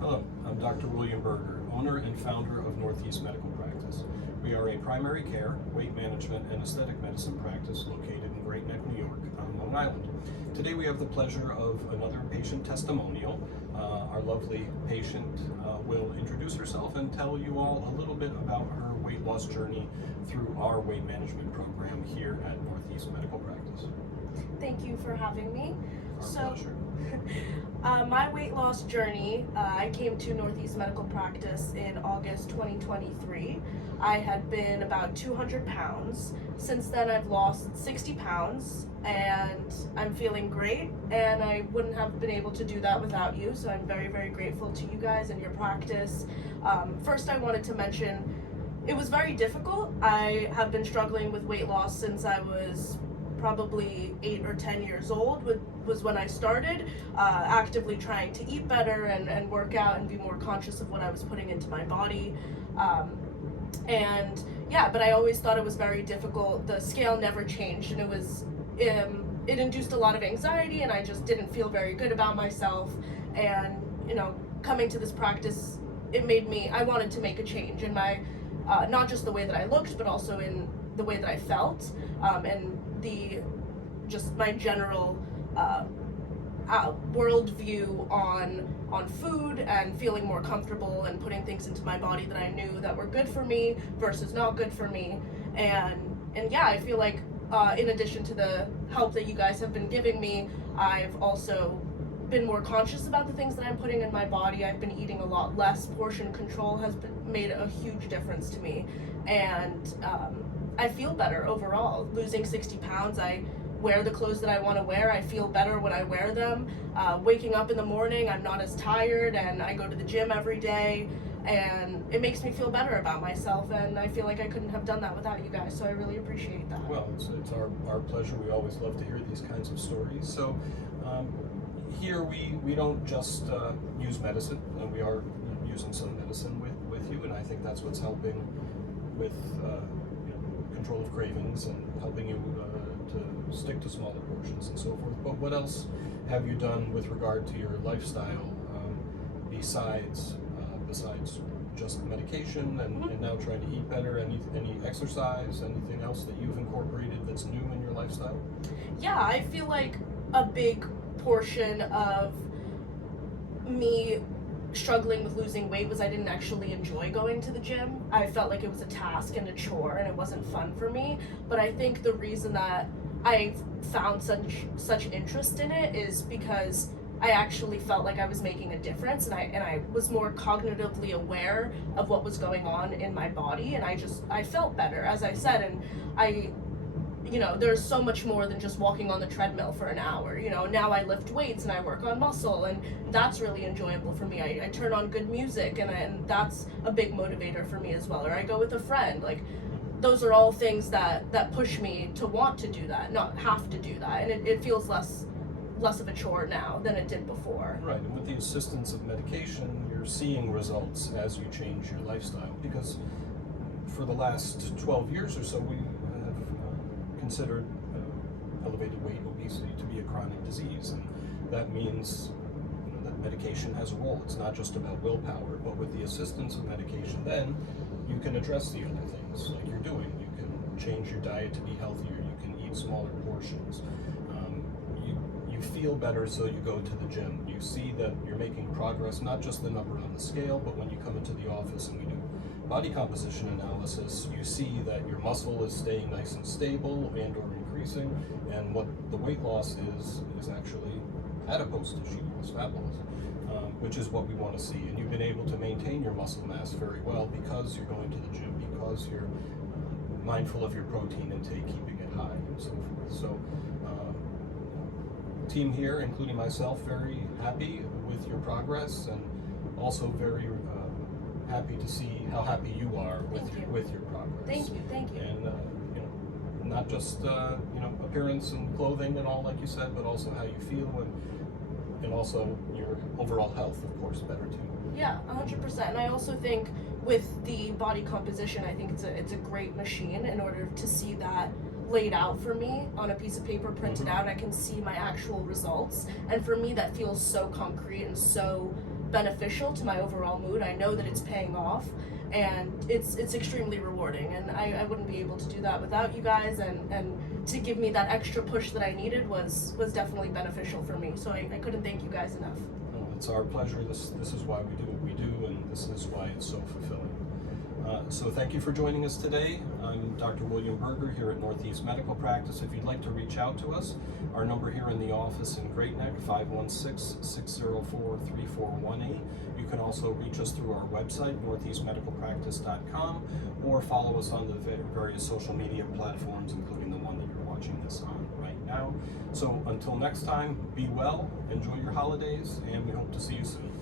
Hello, I'm Dr. William Berger, owner and founder of Northeast Medical Practice. We are a primary care, weight management, and aesthetic medicine practice located in Great Neck, New York, on Long Island. Today we have the pleasure of another patient testimonial. Our lovely patient will introduce herself and tell you all a little bit about her weight loss journey through our weight management program here at Northeast Medical Practice. Thank you for having me. Our pleasure. My weight loss journey, I came to Northeast Medical Practice in August 2023. I had been about 200 pounds. Since then, I've lost 60 pounds and I'm feeling great, and I wouldn't have been able to do that without you, so I'm very, very grateful to you guys and your practice. First, I wanted to mention it was very difficult. I have been struggling with weight loss since I was probably 8 or 10 years old was when I started actively trying to eat better and work out and be more conscious of what I was putting into my body. But I always thought it was very difficult. The scale never changed, and it induced a lot of anxiety, and I just didn't feel very good about myself. And coming to this practice, I wanted to make a change in my not just the way that I looked, but also in the way that I felt, and my general worldview on food, and feeling more comfortable and putting things into my body that I knew that were good for me versus not good for me. I feel like in addition to the help that you guys have been giving me, I've also been more conscious about the things that I'm putting in my body. I've been eating a lot less. Portion control has made a huge difference to me, and I feel better overall. Losing 60 pounds, I wear the clothes that I want to wear. I feel better when I wear them. Waking up in the morning, I'm not as tired, and I go to the gym every day, and it makes me feel better about myself, and I feel like I couldn't have done that without you guys, so I really appreciate that. Well, it's our pleasure. We always love to hear these kinds of stories. So here we don't just use medicine, and we are using some medicine with you, and I think that's what's helping with control of cravings and helping you to stick to smaller portions and so forth. But what else have you done with regard to your lifestyle besides just medication and now trying to eat better? Any exercise, anything else that you've incorporated that's new in your lifestyle? Yeah, I feel like a big portion of me struggling with losing weight was I didn't actually enjoy going to the gym. I felt like it was a task and a chore, and it wasn't fun for me. But I think the reason that I found such interest in it is because I actually felt like I was making a difference, and I was more cognitively aware of what was going on in my body, and I felt better, as I said. And there's so much more than just walking on the treadmill for an hour. Now I lift weights and I work on muscle, and that's really enjoyable for me. I turn on good music, and that's a big motivator for me as well. Or I go with a friend. Like, those are all things that push me to want to do that, not have to do that. And it feels less of a chore now than it did before. Right, and with the assistance of medication, you're seeing results as you change your lifestyle. Because for the last 12 years or so, we have considered elevated weight, obesity to be a chronic disease, and that means that medication has a role. It's not just about willpower, but with the assistance of medication, then you can address the other things like you're doing. You can change your diet to be healthier. You can eat smaller portions. You feel better, so you go to the gym. You see that you're making progress, not just the number on the scale, but when you come into the office and we do body composition analysis, you see that your muscle is staying nice and stable and or increasing, and what the weight loss is actually adipose tissue, it's fat loss, which is what we want to see. And you've been able to maintain your muscle mass very well because you're going to the gym, because you're mindful of your protein intake, keeping it high, and so forth. So team here, including myself, very happy with your progress, and also very happy to see how happy you are with your progress. Thank you. And not just appearance and clothing and all, like you said, but also how you feel, and also your overall health, of course, better too. Yeah, 100%. And I also think with the body composition, I think it's a great machine in order to see that laid out for me on a piece of paper, printed out. I can see my actual results, and for me that feels so concrete and so beneficial to my overall mood. I know that it's paying off, and it's extremely rewarding, and I wouldn't be able to do that without you guys, and to give me that extra push that I needed was definitely beneficial for me. So I couldn't thank you guys enough. Well, it's our pleasure. This is why we do what we do, and this is why it's so fulfilling. So thank you for joining us today. I'm Dr. William Berger here at Northeast Medical Practice. If you'd like to reach out to us, our number here in the office in Great Neck, 516-604-3418. You can also reach us through our website, northeastmedicalpractice.com, or follow us on the various social media platforms, including the one that you're watching this on right now. So until next time, be well, enjoy your holidays, and we hope to see you soon.